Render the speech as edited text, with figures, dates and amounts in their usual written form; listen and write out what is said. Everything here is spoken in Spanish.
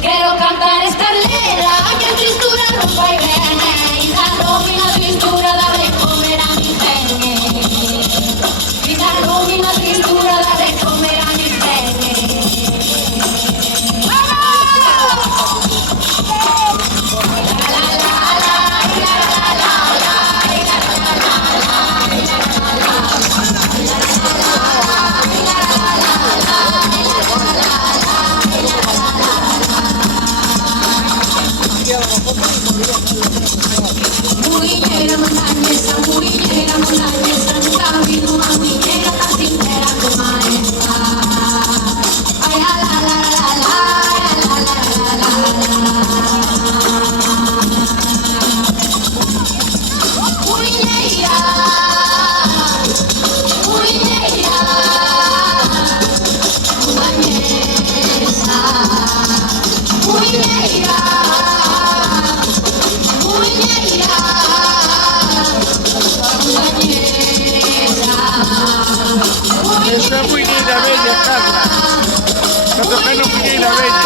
Quiero cantar esta letra, que tristura no fue y darlo mi tristura, darle comer a mi pene. Y darlo mi tristura, darle comer a mi pene. Murilera montañesa, murilera montañesa, nunca vino una murilera tan sincera como esta. Ay, la la la la la, la la la Murilera, murilera, montañesa, murilera. Esa es muy linda, bella, Carla. Está tocando muy linda, bella.